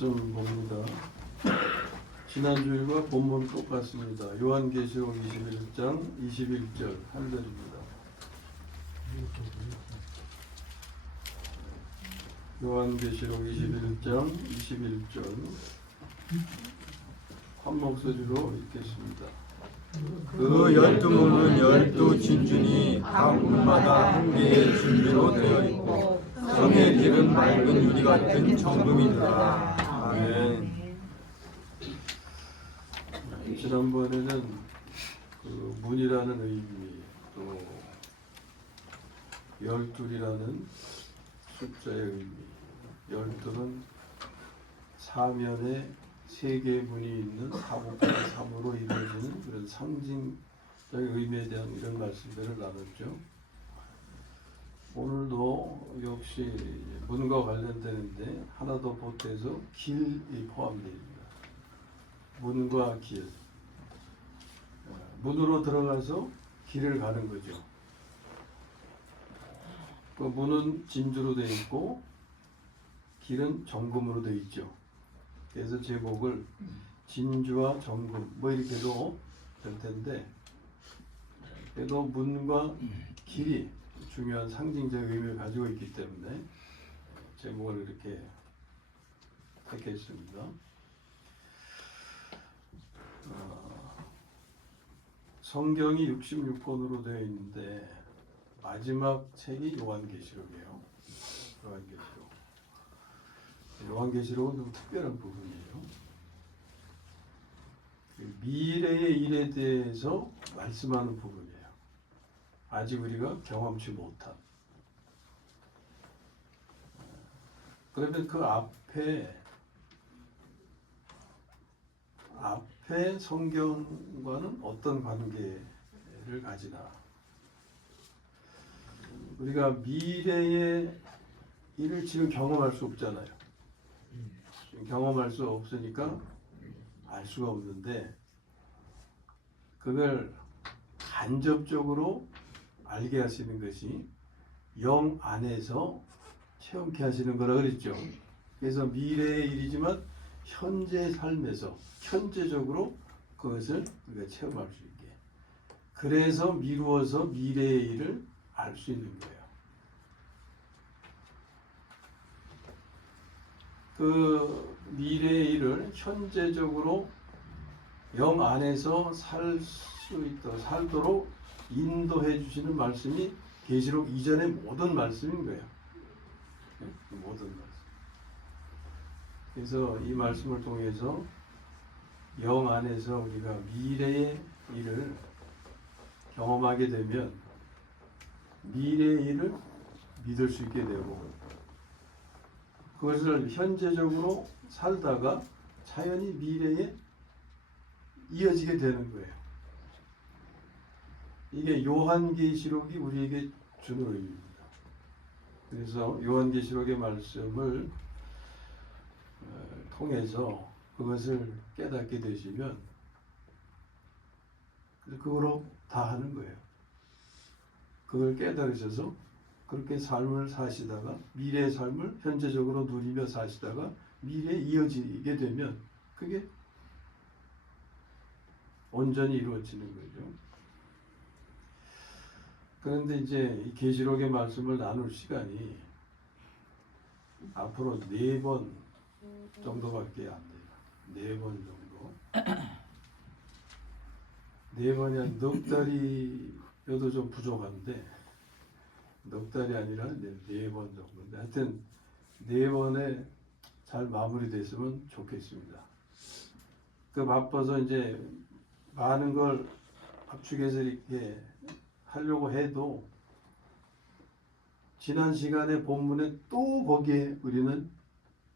좀 봅니다. 지난주일과 본문 똑같습니다. 요한계시록 21장 21절 한 절입니다. 요한계시록 21장 21절 한 목소리로 읽겠습니다. 그 12문은 12진주니 각 문마다 한 개의 진주로 되어 있고 성의 길은 맑은 유리 같은 정금이더라. 아멘. 지난번에는 그 문이라는 의미 또 12이라는 숫자의 의미 12는 사면에 세 개의 문이 있는 사복과 삼으로 이루어지는 그런 상징적인 의미에 대한 이런 말씀들을 나눴죠. 오늘도 역시 문과 관련되는데 하나 더 보태서 길이 포함되어 있습니다. 문과 길. 문으로 들어가서 길을 가는 거죠. 그 문은 진주로 되어 있고 길은 정금으로 되어 있죠. 그래서 제목을 진주와 정금 뭐 이렇게도 될 텐데 그래도 문과 길이 중요한 상징적 의미를 가지고 있기 때문에 제목을 이렇게 택했습니다. 성경이 66권으로 되어 있는데 마지막 책이 요한계시록이에요. 요한계시록은 좀 특별한 부분이에요. 미래의 일에 대해서 말씀하는 부분이에요. 아직 우리가 경험치 못한. 그러면 그 앞에 성경과는 어떤 관계를 가지나? 우리가 미래의 일을 지금 경험할 수 없잖아요. 지금 경험할 수 없으니까 알 수가 없는데 그걸 간접적으로 알게 하시는 것이 영 안에서 체험케 하시는 거라 그랬죠. 그래서 미래의 일이지만 현재 삶에서 현재적으로 그것을 우리가 체험할 수 있게. 그래서 미루어서 미래의 일을 알 수 있는 거예요. 그 미래의 일을 현재적으로 영 안에서 살도록 인도해 주시는 말씀이 계시록 이전의 모든 말씀인 거예요. 모든 말씀. 그래서 이 말씀을 통해서 영 안에서 우리가 미래의 일을 경험하게 되면 미래의 일을 믿을 수 있게 되고 그것을 현재적으로 살다가 자연히 미래에 이어지게 되는 거예요. 이게 요한계시록이 우리에게 주는 의미입니다. 그래서 요한계시록의 말씀을 통해서 그것을 깨닫게 되시면 그거로 다 하는 거예요. 그걸 깨달으셔서 그렇게 삶을 사시다가 미래의 삶을 현재적으로 누리며 사시다가 미래에 이어지게 되면 그게 온전히 이루어지는 거죠. 그런데 이제 이 계시록의 말씀을 나눌 시간이 앞으로 4번 정도밖에 안 돼요. 4번 정도. 4번이 한 넉 달이어도 좀 부족한데 넉 달이 아니라 4번 정도인데 하여튼 4번에 잘 마무리됐으면 좋겠습니다. 그 바빠서 이제 많은 걸 압축해서 이렇게 하려고 해도 지난 시간에 본문에 또 거기에 우리는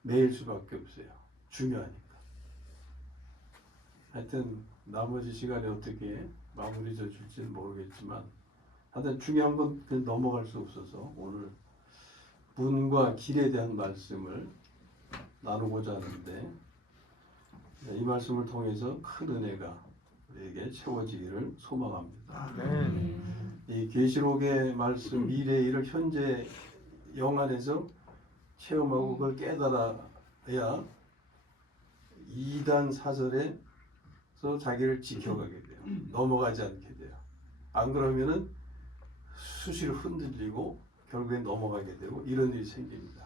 매일 수밖에 없어요. 중요하니까. 하여튼 나머지 시간에 어떻게 마무리 져줄지는 모르겠지만 하여튼 중요한 건 그냥 넘어갈 수 없어서 오늘 문과 길에 대한 말씀을 나누고자 하는데 이 말씀을 통해서 큰 은혜가 우리에게 채워지기를 소망합니다. 이 계시록의 말씀 미래의 일을 현재 영 안에서 체험하고 그걸 깨달아야 이단 사절에서 자기를 지켜가게 돼요. 넘어가지 않게 돼요. 안 그러면은 수시로 흔들리고 결국에 넘어가게 되고 이런 일이 생깁니다.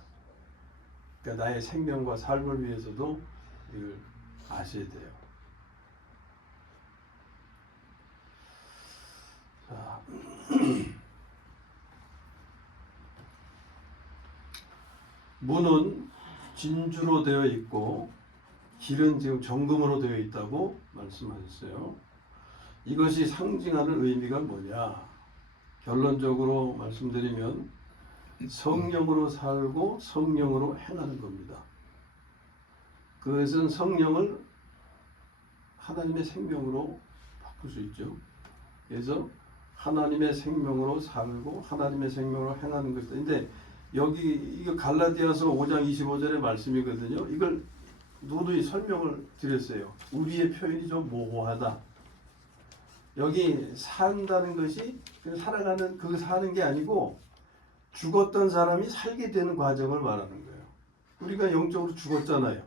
그러니까 나의 생명과 삶을 위해서도 이걸 아셔야 돼요. 자, 문은 진주로 되어 있고 길은 지금 정금으로 되어 있다고 말씀하셨어요. 이것이 상징하는 의미가 뭐냐? 결론적으로 말씀드리면 성령으로 살고 성령으로 행하는 겁니다. 그것은 성령을 하나님의 생명으로 바꿀 수 있죠. 그래서 하나님의 생명으로 살고 하나님의 생명으로 행하는 것이다. 근데 여기 이거 갈라디아서 5장 25절의 말씀이거든요. 이걸 누누이 설명을 드렸어요. 우리의 표현이 좀 모호하다. 여기 산다는 것이 살아가는 그 사는 게 아니고 죽었던 사람이 살게 되는 과정을 말하는 거예요. 우리가 영적으로 죽었잖아요.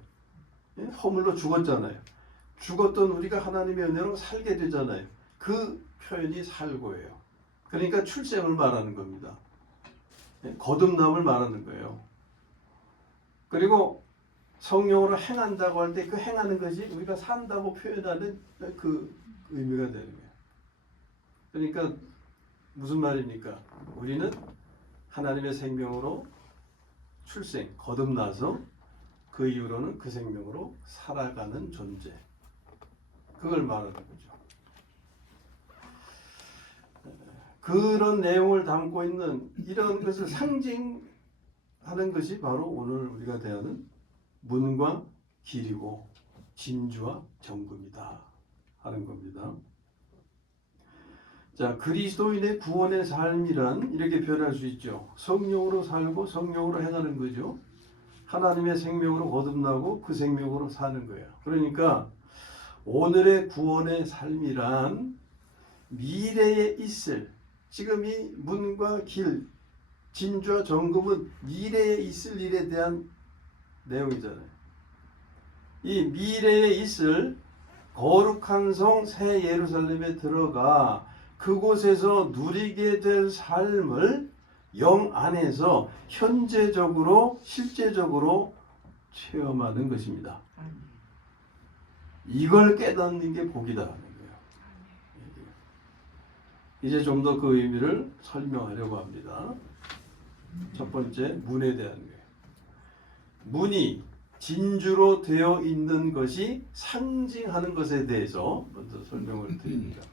예? 허물로 죽었잖아요. 죽었던 우리가 하나님의 은혜로 살게 되잖아요. 그 표현이 살고예요. 그러니까 출생을 말하는 겁니다. 예? 거듭남을 말하는 거예요. 그리고 성령으로 행한다고 할 때 그 행하는 것이 우리가 산다고 표현하는 그 의미가 되는 거예요. 그러니까 무슨 말입니까? 우리는 하나님의 생명으로 출생, 거듭나서 그 이후로는 그 생명으로 살아가는 존재. 그걸 말하는 거죠. 그런 내용을 담고 있는 이런 것을 상징하는 것이 바로 오늘 우리가 대하는 문과 길이고 진주와 정금이다 하는 겁니다. 자, 그리스도인의 구원의 삶이란 이렇게 표현할 수 있죠. 성령으로 살고 성령으로 행하는 거죠. 하나님의 생명으로 거듭나고 그 생명으로 사는 거예요. 그러니까 오늘의 구원의 삶이란 미래에 있을, 지금 이 문과 길, 진주와 정금은 미래에 있을 일에 대한 내용이잖아요. 이 미래에 있을 거룩한 성 새 예루살렘에 들어가 그곳에서 누리게 될 삶을 영 안에서 현재적으로 실제적으로 체험하는 것입니다. 이걸 깨닫는 게 복이다 하는 거예요. 이제 좀 더 그 의미를 설명하려고 합니다. 첫 번째, 문에 대한 거예요. 문이 진주로 되어 있는 것이 상징하는 것에 대해서 먼저 설명을 드립니다.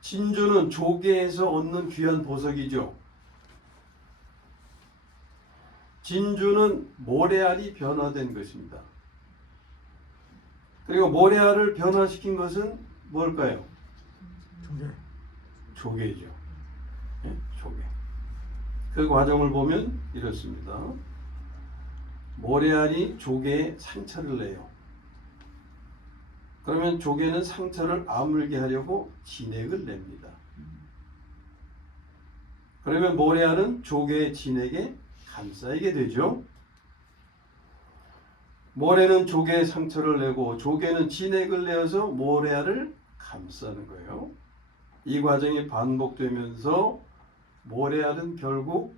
진주는 조개에서 얻는 귀한 보석이죠. 진주는 모래알이 변화된 것입니다. 그리고 모래알을 변화시킨 것은 뭘까요? 조개죠. 네? 조개. 그 과정을 보면 이렇습니다. 모래알이 조개에 상처를 내요. 그러면 조개는 상처를 아물게 하려고 진액을 냅니다. 그러면 모래알은 조개의 진액에 감싸이게 되죠. 모래는 조개의 상처를 내고 조개는 진액을 내어서 모래알을 감싸는 거예요. 이 과정이 반복되면서 모래알은 결국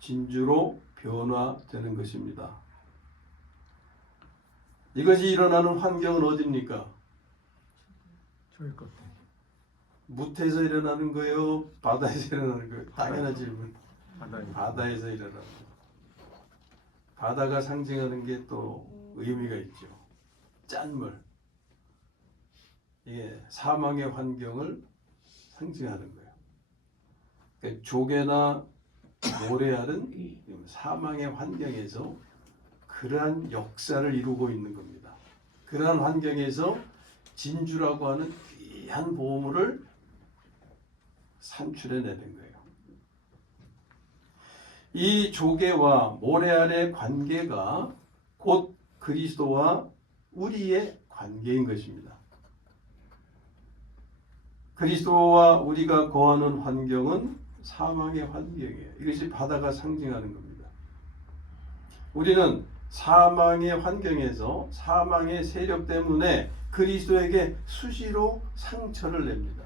진주로 변화되는 것입니다. 이것이 일어나는 환경은 어디입니까? 무태에서 일어나는 거예요? 바다에서 일어나는 거예요? 당연한 질문. 바다에서 일어나는 거예요. 바다가 상징하는 게 또 의미가 있죠. 짠물. 이게 사망의 환경을 상징하는 거예요. 그러니까 조개나 모래알은 사망의 환경에서 그러한 역사를 이루고 있는 겁니다. 그러한 환경에서 진주라고 하는 귀한 보물을 산출해내는 거예요. 이 조개와 모래알의 관계가 곧 그리스도와 우리의 관계인 것입니다. 그리스도와 우리가 거하는 환경은 사망의 환경이에요. 이것이 바다가 상징하는 겁니다. 우리는 사망의 환경에서 사망의 세력 때문에 그리스도에게 수시로 상처를 냅니다.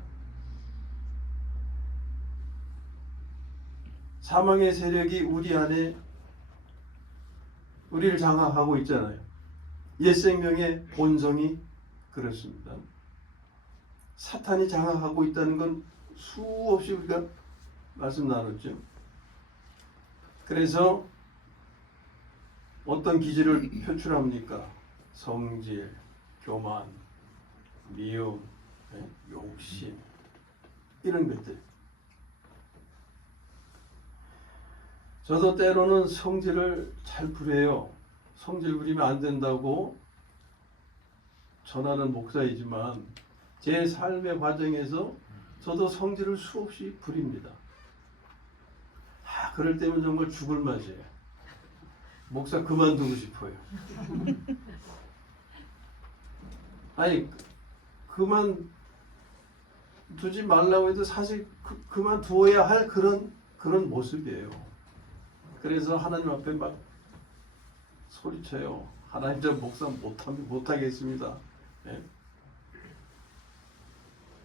사망의 세력이 우리 안에 우리를 장악하고 있잖아요. 옛 생명의 본성이 그렇습니다. 사탄이 장악하고 있다는 건 수없이 우리가 말씀 나눴죠. 그래서 어떤 기질을 표출합니까? 성질, 교만, 미움, 욕심 이런 것들. 저도 때로는 성질을 잘 부려요. 성질 부리면 안 된다고 전하는 목사이지만 제 삶의 과정에서 저도 성질을 수없이 부립니다. 그럴 때면 정말 죽을 맛이에요. 목사 그만두고 싶어요. 아니 그만두지 말라고 해도 사실 그만두어야 할 그런 모습이에요. 그래서 하나님 앞에 막 소리쳐요. 하나님 저 목사 못하겠습니다. 예?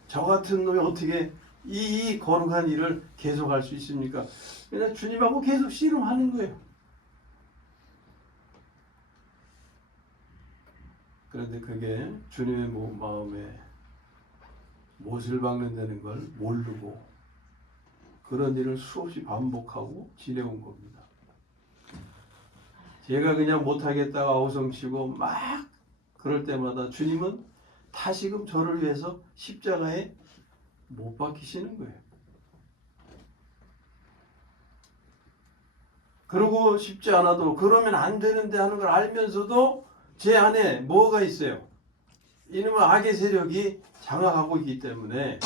저 같은 놈이 어떻게 이 거룩한 일을 계속할 수 있습니까? 그냥 주님하고 계속 씨름하는 거예요. 그런데 그게 주님의 마음에 못을 박는다는 걸 모르고 그런 일을 수없이 반복하고 지내온 겁니다. 제가 그냥 못하겠다가 아우성치고 막 그럴 때마다 주님은 다시금 저를 위해서 십자가에 못 박히시는 거예요. 그러고 싶지 않아도 그러면 안 되는데 하는 걸 알면서도 제 안에 뭐가 있어요? 이놈의 악의 세력이 장악하고 있기 때문에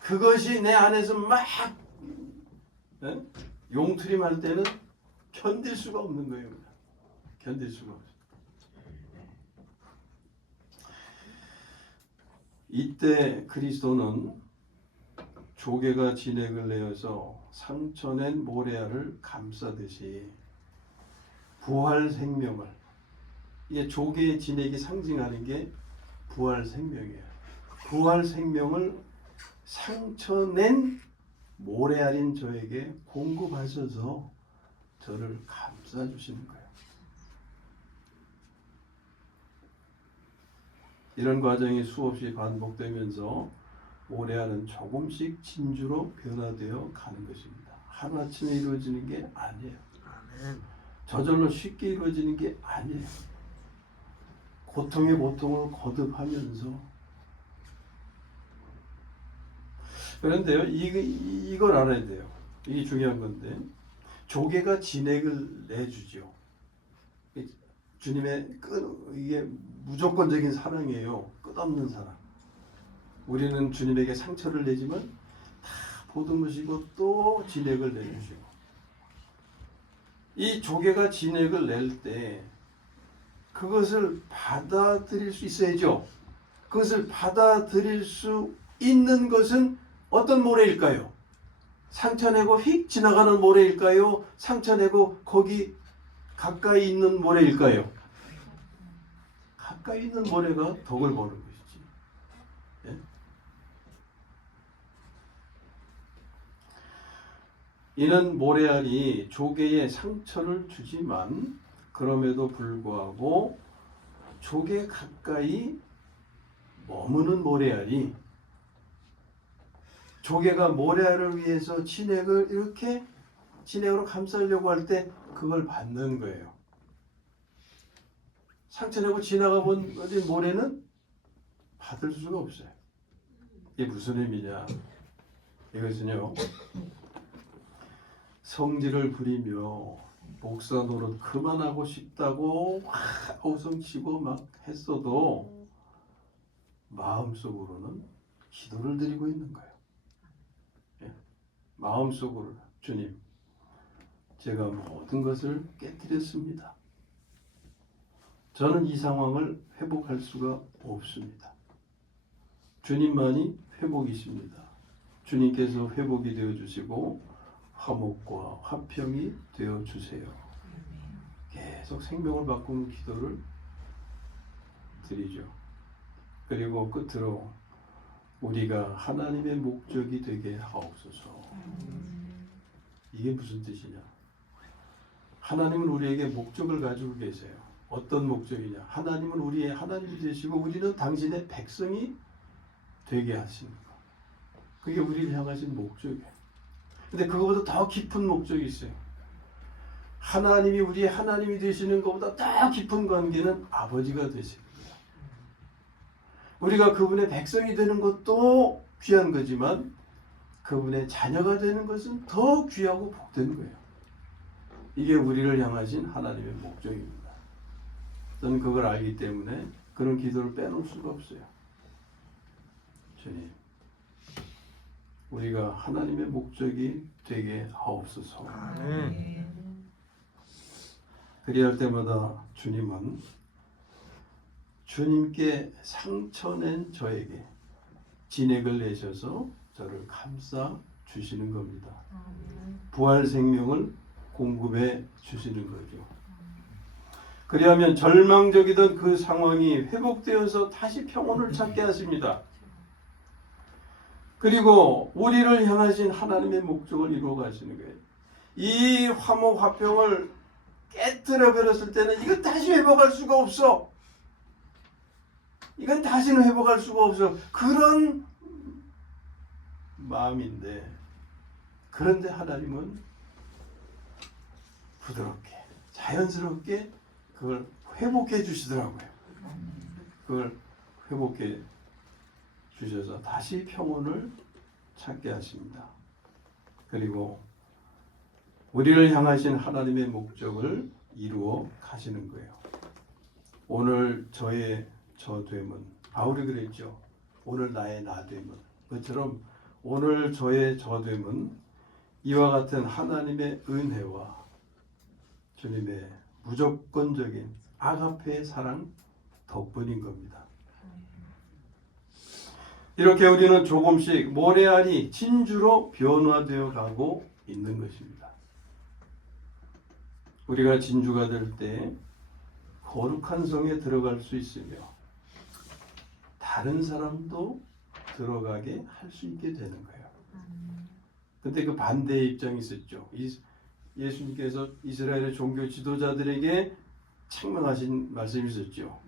그것이 내 안에서 막 용트림할 때는 견딜 수가 없는 거예요. 견딜 수가 없어요. 이때 그리스도는 조개가 진액을 내어서 상처낸 모래알을 감싸듯이 부활 생명을, 이게 조개의 진액이 상징하는 게 부활 생명이에요. 부활 생명을 상처낸 모래알인 저에게 공급하셔서 저를 감싸주시는 거예요. 이런 과정이 수없이 반복되면서 모래알은 조금씩 진주로 변화되어 가는 것입니다. 하루아침에 이루어지는 게 아니에요. 저절로 쉽게 이루어지는 게 아니에요. 고통의 고통을 거듭하면서. 그런데요, 이걸 알아야 돼요. 이게 중요한 건데, 조개가 진액을 내주죠. 주님의 이게 무조건적인 사랑이에요. 끝없는 사랑. 우리는 주님에게 상처를 내지만 다 보듬으시고 또 진액을 내주시고. 이 조개가 진액을 낼 때 그것을 받아들일 수 있어야죠. 그것을 받아들일 수 있는 것은 어떤 모래일까요? 상처내고 휙 지나가는 모래일까요? 상처내고 거기 가까이 있는 모래일까요? 가까이 있는 모래가 덕을 보는 것이지. 예? 이는 모래알이 조개에 상처를 주지만 그럼에도 불구하고 조개 가까이 머무는 모래알이 조개가 모래알을 위해서 진액을 이렇게 진액으로 감싸려고 할 때 그걸 받는 거예요. 상처내고 지나가 본 모래는 받을 수가 없어요. 이게 무슨 의미냐? 이것은요, 성질을 부리며 목사 노릇 그만하고 싶다고 우성치고 막 했어도 마음속으로는 기도를 드리고 있는 거예요. 예? 마음속으로 주님, 제가 모든 것을 깨뜨렸습니다. 저는 이 상황을 회복할 수가 없습니다. 주님만이 회복이십니다. 주님께서 회복이 되어주시고 화목과 화평이 되어주세요. 계속 생명을 바꾸는 기도를 드리죠. 그리고 끝으로 우리가 하나님의 목적이 되게 하옵소서. 이게 무슨 뜻이냐? 하나님은 우리에게 목적을 가지고 계세요. 어떤 목적이냐? 하나님은 우리의 하나님이 되시고 우리는 당신의 백성이 되게 하시는 것. 그게 우리를 향하신 목적이에요. 근데 그거보다 더 깊은 목적이 있어요. 하나님이 우리의 하나님이 되시는 것보다 더 깊은 관계는 아버지가 되십니다. 우리가 그분의 백성이 되는 것도 귀한 거지만 그분의 자녀가 되는 것은 더 귀하고 복된 거예요. 이게 우리를 향하신 하나님의 목적입니다. 저는 그걸 알기 때문에 그런 기도를 빼놓을 수가 없어요. 주님, 우리가 하나님의 목적이 되게 하옵소서. 그리할 때마다 주님은 주님께 상처낸 저에게 진액을 내셔서 저를 감싸 주시는 겁니다. 부활 생명을 공급해 주시는 거죠. 그리하면 절망적이던 그 상황이 회복되어서 다시 평온을 찾게 하십니다. 그리고 우리를 향하신 하나님의 목적을 이루어 가시는 거예요. 이 화목 화평을 깨뜨려 버렸을 때는 이건 다시 회복할 수가 없어. 이건 다시는 회복할 수가 없어. 그런 마음인데, 그런데 하나님은 부드럽게 자연스럽게 그걸 회복해 주시더라고요. 그걸 회복해 주셔서 다시 평온을 찾게 하십니다. 그리고 우리를 향하신 하나님의 목적을 이루어 가시는 거예요. 오늘 저의 저됨은, 바울이 그랬죠. 오늘 나의 나됨은. 그처럼 오늘 저의 저됨은 이와 같은 하나님의 은혜와 주님의 무조건적인 아가페의 사랑 덕분인 겁니다. 이렇게 우리는 조금씩 모래알이 진주로 변화되어 가고 있는 것입니다. 우리가 진주가 될 때 거룩한 성에 들어갈 수 있으며 다른 사람도 들어가게 할 수 있게 되는 거예요. 근데 그 반대의 입장이 있었죠. 예수님께서 이스라엘의 종교 지도자들에게 책망하신 말씀이 있었죠.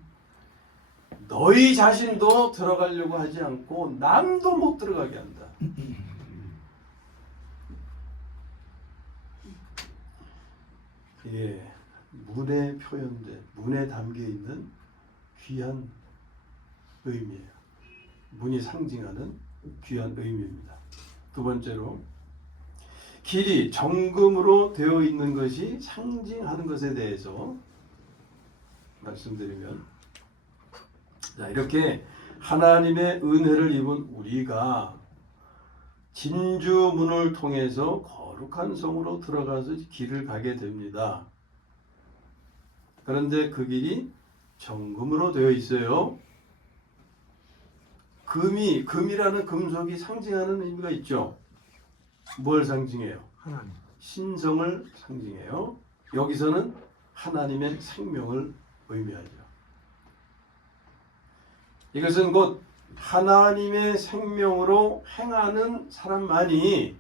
너희 자신도 들어가려고 하지 않고 남도 못 들어가게 한다. 예, 문에 표현된, 문에 담겨 있는 귀한 의미예요. 문이 상징하는 귀한 의미입니다. 두 번째로, 길이 정금으로 되어 있는 것이 상징하는 것에 대해서 말씀드리면, 자, 이렇게 하나님의 은혜를 입은 우리가 진주문을 통해서 거룩한 성으로 들어가서 길을 가게 됩니다. 그런데 그 길이 정금으로 되어 있어요. 금이라는 금속이 상징하는 의미가 있죠. 뭘 상징해요? 하나님. 신성을 상징해요. 여기서는 하나님의 생명을 의미하죠. 이것은 곧 하나님의 생명으로 행하는 사람만이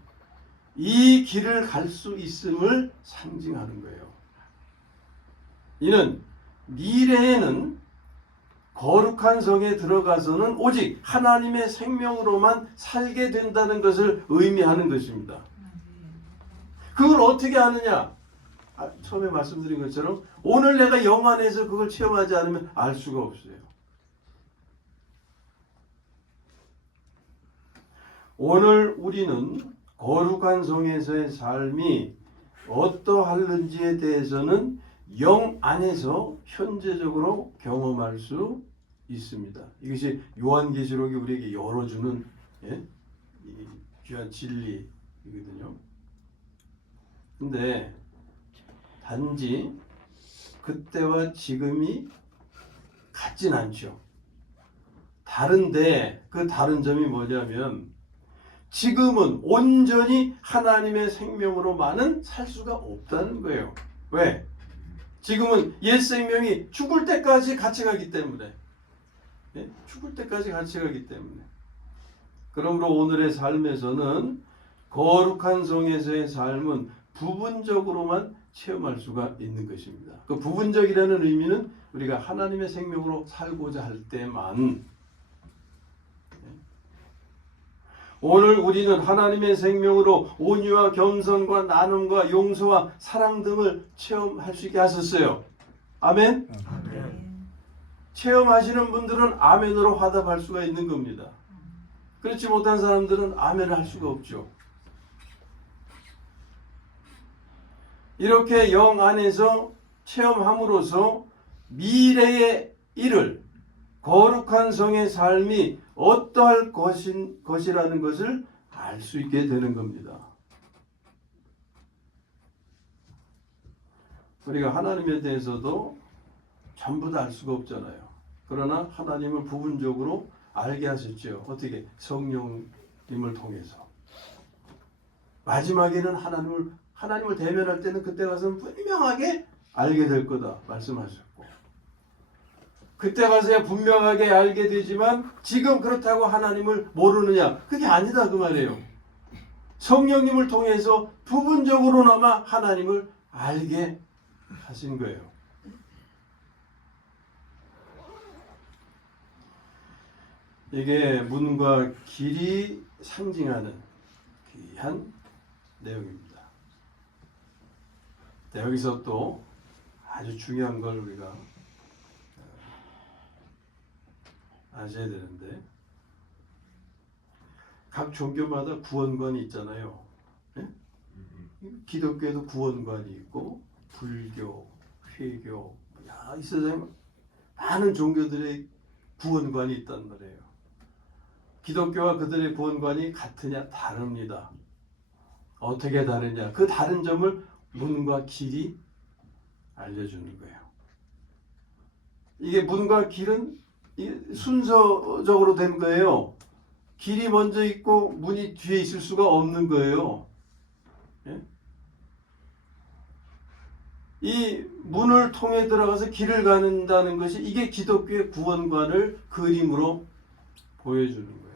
이 길을 갈 수 있음을 상징하는 거예요. 이는 미래에는 거룩한 성에 들어가서는 오직 하나님의 생명으로만 살게 된다는 것을 의미하는 것입니다. 그걸 어떻게 아느냐? 처음에 말씀드린 것처럼 오늘 내가 영 안에서 그걸 체험하지 않으면 알 수가 없어요. 오늘 우리는 거룩한 성에서의 삶이 어떠할는지에 대해서는 영 안에서 현재적으로 경험할 수 있습니다. 이것이 요한계시록이 우리에게 열어주는 이 귀한 진리이거든요. 근데 단지 그때와 지금이 같진 않죠. 다른데 그 다른 점이 뭐냐면 지금은 온전히 하나님의 생명으로만은 살 수가 없다는 거예요. 왜? 지금은 옛 생명이 죽을 때까지 같이 가기 때문에, 예? 죽을 때까지 같이 가기 때문에. 그러므로 오늘의 삶에서는 거룩한 성에서의 삶은 부분적으로만 체험할 수가 있는 것입니다. 그 부분적이라는 의미는 우리가 하나님의 생명으로 살고자 할 때만. 오늘 우리는 하나님의 생명으로 온유와 겸손과 나눔과 용서와 사랑 등을 체험할 수 있게 하셨어요. 아멘? 체험하시는 분들은 아멘으로 화답할 수가 있는 겁니다. 그렇지 못한 사람들은 아멘을 할 수가 없죠. 이렇게 영 안에서 체험함으로써 미래의 일을, 거룩한 성의 삶이 어떠할 것이라는 것을 알 수 있게 되는 겁니다. 우리가 하나님에 대해서도 전부 다 알 수가 없잖아요. 그러나 하나님을 부분적으로 알게 하셨죠. 어떻게? 성령님을 통해서. 마지막에는 하나님을 대면할 때는 그때 가서는 분명하게 알게 될 거다 말씀하셨고, 그때 가서야 분명하게 알게 되지만 지금 그렇다고 하나님을 모르느냐? 그게 아니다 그 말이에요. 성령님을 통해서 부분적으로나마 하나님을 알게 하신 거예요. 이게 문과 길이 상징하는 귀한 내용입니다. 여기서 또 아주 중요한 걸 우리가 아셔야 되는데, 각 종교마다 구원관이 있잖아요. 네? 기독교에도 구원관이 있고 불교, 회교, 이 세상에 많은 종교들의 구원관이 있단 말이에요. 기독교와 그들의 구원관이 같으냐? 다릅니다. 어떻게 다르냐? 그 다른 점을 문과 길이 알려주는 거예요. 이게 문과 길은 순서적으로 된 거예요. 길이 먼저 있고 문이 뒤에 있을 수가 없는 거예요. 예? 이 문을 통해 들어가서 길을 가는다는 것이 이게 기독교의 구원관을 그림으로 보여주는 거예요.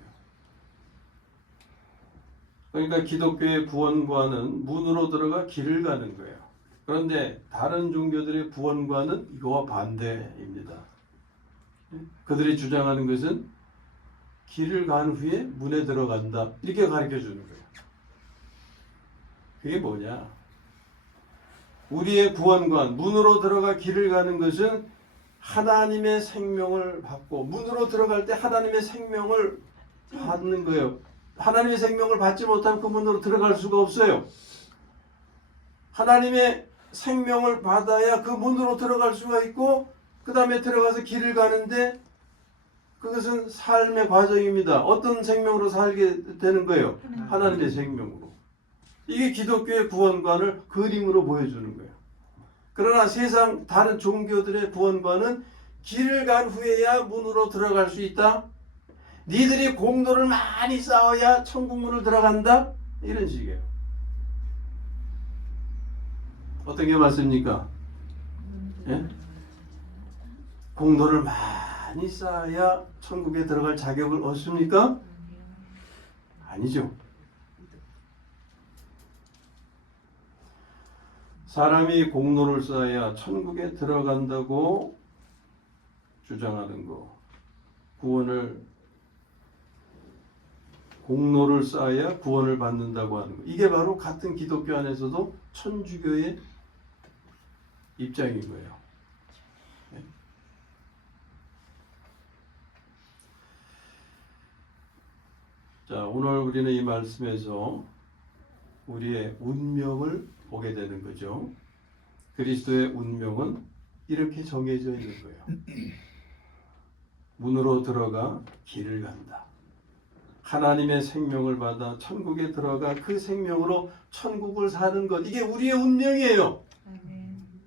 그러니까 기독교의 구원관은 문으로 들어가 길을 가는 거예요. 그런데 다른 종교들의 구원관은 이거와 반대입니다. 그들이 주장하는 것은 길을 간 후에 문에 들어간다, 이렇게 가르쳐 주는 거예요. 그게 뭐냐? 우리의 구원관, 문으로 들어가 길을 가는 것은 하나님의 생명을 받고, 문으로 들어갈 때 하나님의 생명을 받는 거예요. 하나님의 생명을 받지 못하면 그 문으로 들어갈 수가 없어요. 하나님의 생명을 받아야 그 문으로 들어갈 수가 있고, 그 다음에 들어가서 길을 가는데, 그것은 삶의 과정입니다. 어떤 생명으로 살게 되는 거예요? 하나님의 생명으로. 이게 기독교의 구원관을 그림으로 보여주는 거예요. 그러나 세상 다른 종교들의 구원관은 길을 간 후에야 문으로 들어갈 수 있다. 니들이 공로를 많이 쌓아야 천국문을 들어간다. 이런 식이에요. 어떤 게 맞습니까? 예? 공로를 많이 쌓아야 천국에 들어갈 자격을 얻습니까? 아니죠. 사람이 공로를 쌓아야 천국에 들어간다고 주장하는 거, 공로를 쌓아야 구원을 받는다고 하는 거, 이게 바로 같은 기독교 안에서도 천주교의 입장인 거예요. 네? 자, 오늘 우리는 이 말씀에서 우리의 운명을 보게 되는 거죠. 그리스도의 운명은 이렇게 정해져 있는 거예요. 문으로 들어가 길을 간다. 하나님의 생명을 받아 천국에 들어가 그 생명으로 천국을 사는 것, 이게 우리의 운명이에요.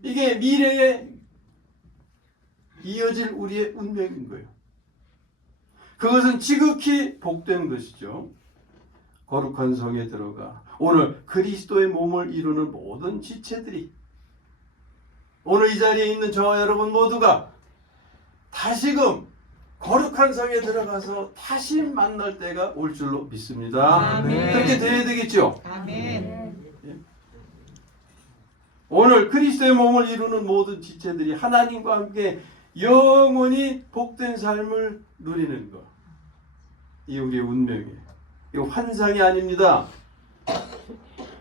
이게 미래에 이어질 우리의 운명인 거예요. 그것은 지극히 복된 것이죠. 거룩한 성에 들어가 오늘 그리스도의 몸을 이루는 모든 지체들이 오늘 이 자리에 있는 저와 여러분 모두가 다시금 거룩한 성에 들어가서 다시 만날 때가 올 줄로 믿습니다. 아멘. 그렇게 돼야 되겠죠? 아멘. 오늘 그리스도의 몸을 이루는 모든 지체들이 하나님과 함께 영원히 복된 삶을 누리는 것. 이 우리의 운명이에요. 이거 환상이 아닙니다.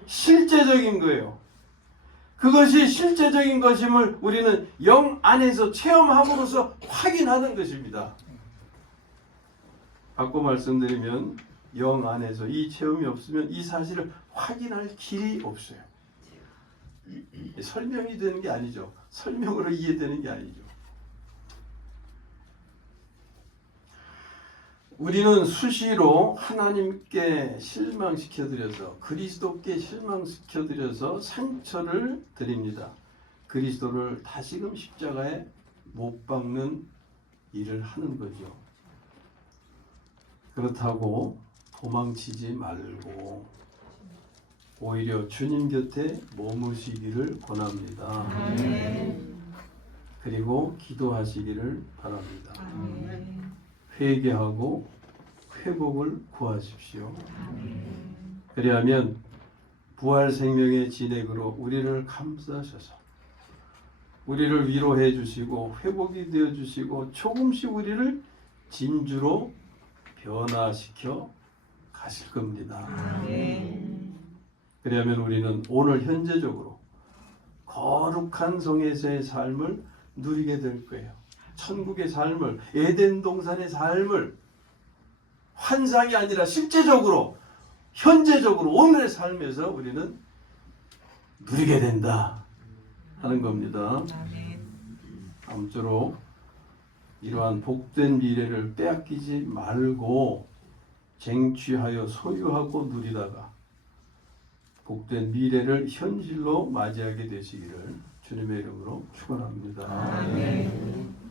실제적인 거예요. 그것이 실제적인 것임을 우리는 영 안에서 체험함으로써 확인하는 것입니다. 바꿔 말씀드리면 영 안에서 이 체험이 없으면 이 사실을 확인할 길이 없어요. 설명이 되는 게 아니죠. 설명으로 이해되는 게 아니죠. 우리는 수시로 하나님께 실망시켜드려서 그리스도께 실망시켜드려서 상처를 드립니다. 그리스도를 다시금 십자가에 못 박는 일을 하는 거죠. 그렇다고 도망치지 말고 오히려 주님 곁에 머무시기를 권합니다. 아멘. 그리고 기도하시기를 바랍니다. 아멘. 회개하고 회복을 구하십시오. 그리하면 부활 생명의 진액으로 우리를 감싸셔서 우리를 위로해 주시고 회복이 되어 주시고 조금씩 우리를 진주로 변화시켜 가실 겁니다. 아멘. 그리하면 우리는 오늘 현재적으로 거룩한 성에서의 삶을 누리게 될 거예요. 천국의 삶을, 에덴 동산의 삶을 환상이 아니라 실제적으로, 현재적으로 오늘의 삶에서 우리는 누리게 된다 하는 겁니다. 아멘. 아무쪼록 이러한 복된 미래를 빼앗기지 말고 쟁취하여 소유하고 누리다가 복된 미래를 현실로 맞이하게 되시기를 주님의 이름으로 축원합니다. 아멘.